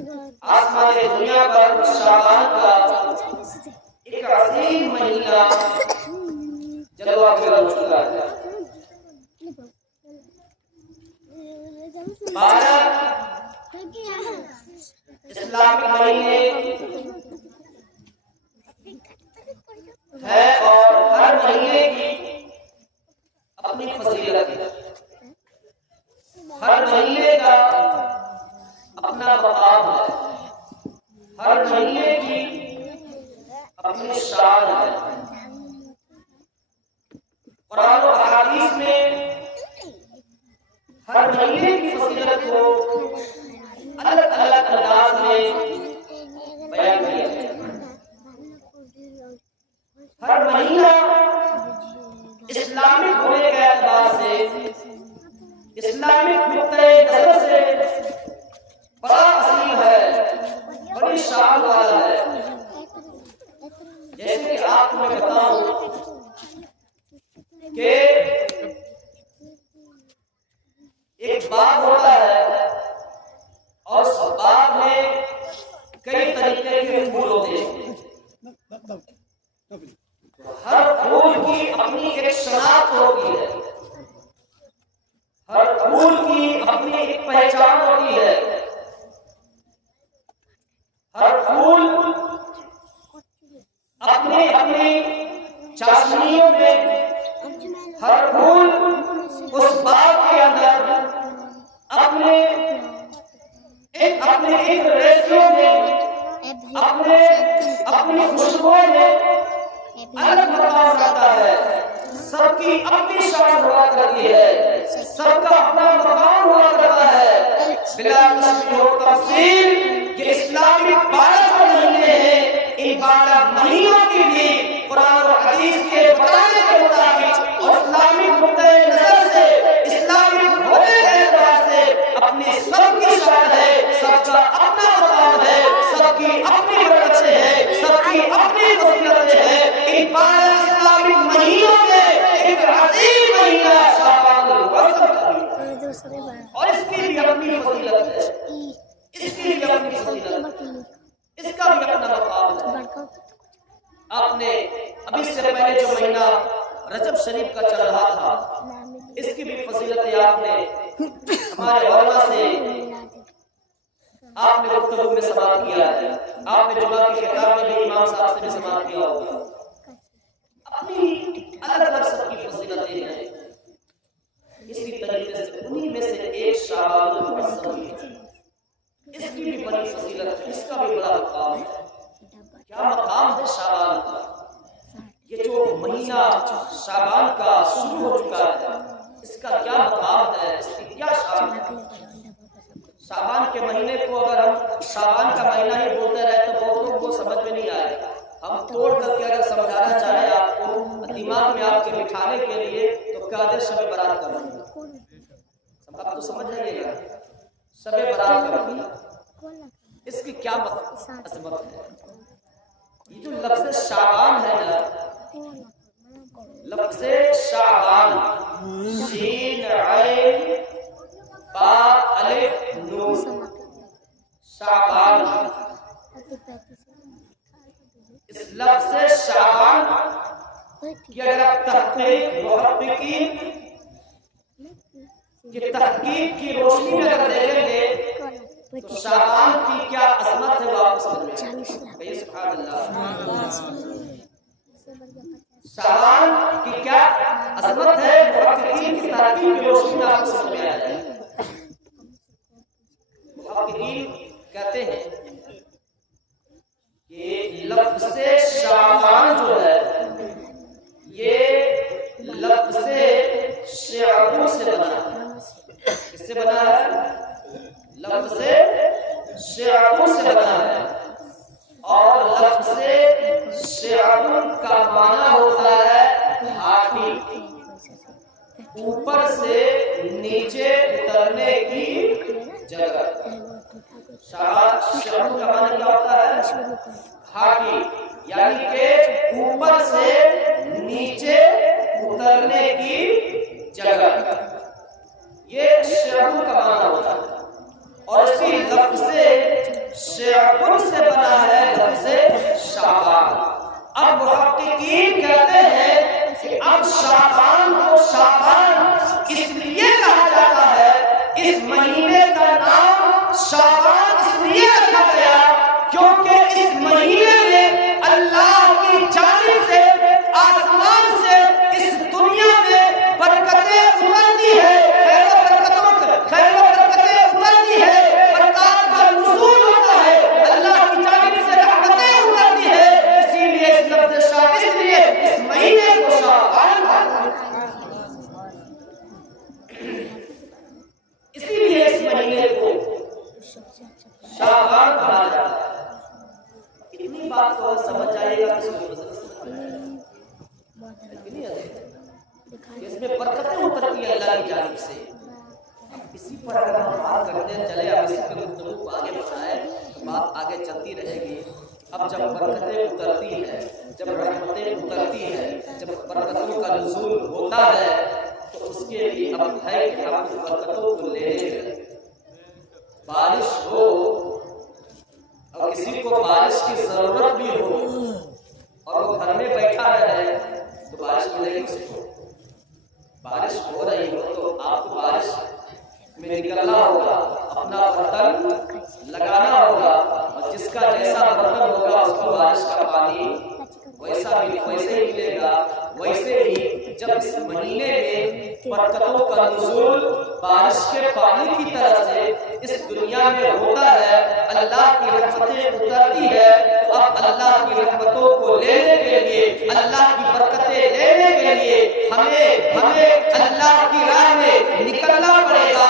आसमान दुनिया पर शाबान का एक अजीम महीना जलवा हो चुका है। 12 इस्लामिक महीने है और हर महीने की अपनी फजीलत है। हर महीने का अपना मकाम है। हर महीने की अपनी शान है। कुरान और हदीस में हर महीने की फजीलत को अलग अलग अंदाज में बयान किया है। हर महीना इस्लामिक होने के एतबार से, इस्लामिक नुक्ते नजर से बड़ा अजीम है, बड़ी शान वाला है। जैसे कि आपको मैं बताऊं कि एक बाग होता है और उस बाग में कई तरीके के फूल होते हैं। हर फूल की अपनी एक शनाख्त होती है। हर फूल की अपनी एक पहचान होती है। हर फूल अपने अपने चाशनियों में, हर फूल उस बाग के अंदर अपने एक रेशों में, अपनी खुशबू में अलग मकाम रहता है। सबकी अपनी शान हुआ करती है, सबका अपना मकाम हुआ करता है। बिला तफसील ये इस्लामिक 12 महीने हैं। इन 12 महीनों की भी कुरान और हदीस के बताने के मुताबिक और इस्लामिक नुक्ते नजर से, इस्लामिक होने के एतबार से अपनी सबकी शान है, सबका अपना मकाम है, सबकी अपनी बरकतें हैं, सबकी अपनी फजीलतें हैं। इन 12 इस्लामिक महीनों में एक अजीम महीना शाबान और इसकी भी अपनी फजीलत है, इसकी भी अपनी फजीलत है, इसका भी अपना मकाम है। आपने अभी से पहले जो महीना रजब शरीफ का चल रहा था, इसकी भी फजीलतें आपने हमारे उलमा से आपने गुफ्तगू में समाअत किया है। आपने जुमा की खिताब में भी इमाम साहब से भी समाअत किया होगा। अपनी अलग अलग सबकी फजीलतें हैं। इसी तरीके से उन्हीं में से एक शाबानुल मुअज़्ज़म है, इसकी भी बड़ी फजीलत है, इसका भी बड़ा मकाम है। क्या मकाम है शाबान का? ये जो महीना शाबान का शुरू हो चुका है, इसका क्या मकाम है, इसकी क्या शान है? शाबान के महीने को अगर हम शाबान का महीना ही बोलते रहे तो बहुतों को समझ में नहीं आएगा। हम तोड़ करके अगर समझाना चाहे आपको, दिमाग में आपके बिठाने के लिए, तो कादिर शब बारात का महीना आप तो समझ जाइएगा। शब बारात का महीना, इसकी क्या अजमत है। ये जो लफ्ज़ शाबान है ना, लफ्ज़ शाबान, शीन ऐन बा अलिफ नून, शाबान, इस लफ्ज़ शाबान की अगर आप तहकीक मुहक्किकीन की तहकीक की रोशनी में अगर देखेंगे तो शाबान की क्या अजमत है वो आपको समझ में आएगी। सुभान अल्लाह, शाबान की क्या अजमत है, मुहक्किकीन की तहकीक की रोशनी में आपको समझ में आएगी। मुहक्किकीन कहते हैं कि लफ्ज़ शाबान जो है ये लफ्ज़ शअबू से बना है। किससे बना है? लफ्ज़ शअबू से बना है। और लफ्ज़ शअबू का माना होता है हाथी, ऊपर से नीचे उतरने की जगह। शअबू का माना क्या होता है? हाथी, यानी कि ऊपर से नीचे उतरने की जगह, ये शअबू का माना होता है। और इसी लफ्ज़ इसलिए रखा गया क्योंकि इस महीने में अल्लाह की जानिब से आसमान से इस दुनिया में बरकतें उतरती है, खैर बरकतें उतरती है, बरकत का नुज़ूल होता है, अल्लाह की जानिब से रहमतें उतरती है। इसीलिए इस लफ्ज़ शाबान, इसलिए इस महीने को शाबान कहा जाता है। इसीलिए इस महीने को शाबान कहा जाता है। इतनी बात को समझ जाएगा इसमें बरकतें उतरती है अल्लाह की जानिब से। इसी पर अगर हम बात करते चले, अब इसी पे गुफ्तगू को आगे बढ़ाए तो बात आगे चलती रहेगी। अब जब बरकतें उतरती है, जब रहमतें उतरती है, जब बरकतों का नुज़ूल होता है, तो उसके लिए अब है कि हम उस बरकतों को लेने। बारिश हो और किसी को बारिश की जरूरत भी हो और वो घर में बैठा रहे तो बारिश मिलेगी उसको। बारिश हो रही हो तो आपको बारिश में निकलना होगा, अपना बर्तन लगाना होगा, और जिसका जैसा बर्तन होगा उसको बारिश का पानी वैसे ही मिलेगा। वैसे ही जब इस महीने में बरकतों का नुज़ूल बारिश के पानी की तरह से इस दुनिया में होता है, अल्लाह की रहमतें उतरती है, तो अब अल्लाह की रहमतों को लेने के लिए, अल्लाह की बरकतें लेने के लिए हमें अल्लाह की राह में निकलना पड़ेगा।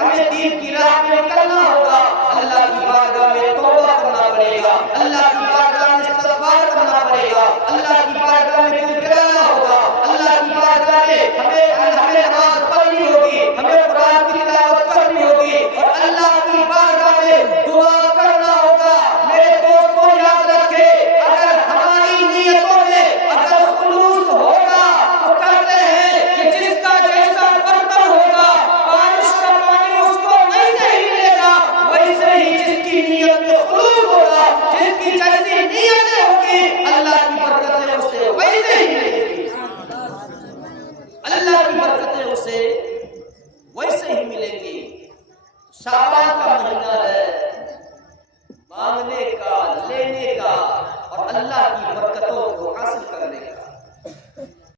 हमें दीन की राह में निकलना होगा। अल्लाह की बारगाह में तौबा करना पड़ेगा, अल्लाह की बारगाह में इस्तिग़फ़ार करना पड़ेगा, अल्लाह की बारगाह में दिल गिराना होगा, अल्लाह की बारगाह में हमें नमाज पढ़नी होगी, हमें कुरान की तिलावत करनी होगी और अल्लाह की बारगाह में दुआ करना होगा। मेरे दोस्तों याद रखें, अगर हमारी नियतों में अगर खुलूस होगा तो कहते हैं कि जिसका जैसा बर्तन होगा बारिश का पानी उसको वैसे ही मिलेगा। वैसे ही जिसकी नियत में खुलूस होगा, जिसकी जैसी नियतें होगी, अल्लाह की बरकतें उसे वैसे ही मिलेगी, अल्लाह की बरकतें उसे वैसे ही मिलेंगी। शाबान